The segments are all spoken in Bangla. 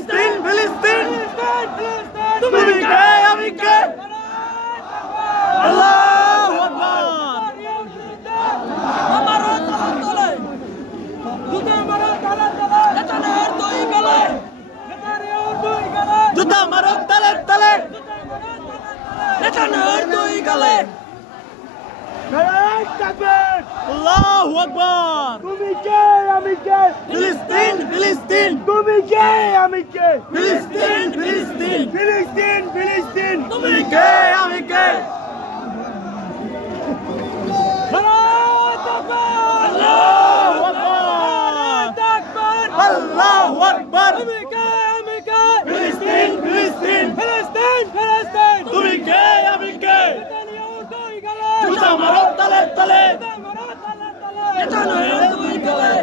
ফিলিস্তিন ফিলিস্তিন তুমি কে আমি কে আল্লাহু আকবার আমারও তালা তলে জুতা মারো তালা তলে নেতানের দুই গলে নেতানের দুই গলে জুতা মারো তালে তালে নেতানের দুই গলে নারায়ে তাকবীর আল্লাহু আকবার তুমি কে আমি কে ফিলিস্তিন ফিলিস্তিন তুমি কে আমি কে ফিলিস্তিন ফিলিস্তিন ফিলিস্তিন ফিলিস্তিন তুমি কে আমি কে আল্লাহু আকবার আল্লাহু আকবার তুমি কে আমি কে ফিলিস্তিন ফিলিস্তিন ফিলিস্তিন ফিলিস্তিন তুমি কে আমি কে নেতানের দুই গলে জুতা মারো তালে তালে জুতা মারো তালা তলে নেতানের দুই গলে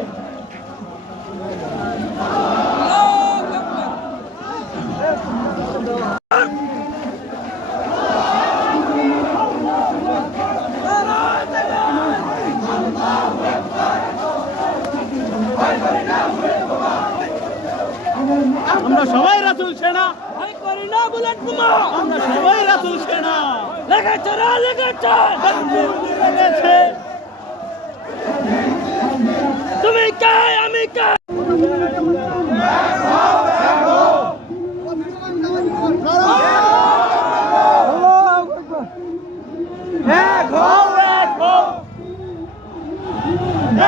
আমরা সবাই রাসূল সেনা ভয় করি না বুলেট বোমা আমরা সবাই রাসূল সেনা লেগেছে রে লেগেছে লেগেছে তুমি কে আমি কে এক হও এক হও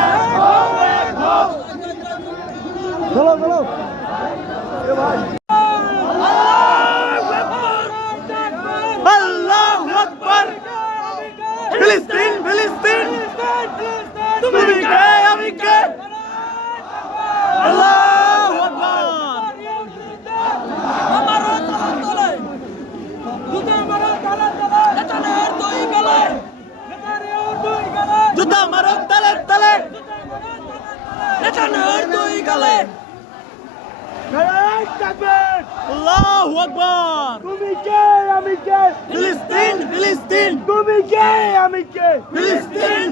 এক হও এক হও চলো চলো আল্লাহু আকবার ফিলিস্তিন ফিলিস্তিন তুমি কে আমি কে আল্লাহু আকবার আমারও তালা তলে জুতা মারো তালা তলে নেতানের দুই গলে নেতানের দুই গলে জুতা মারো তালে তালে নেতানের দুই গলে নারায়ে তাকবীর আল্লাহু আকবার তুমি কে আমি কে ফিলিস্তিন ফিলিস্তিন তুমি কে আমি কে ফিলিস্তিন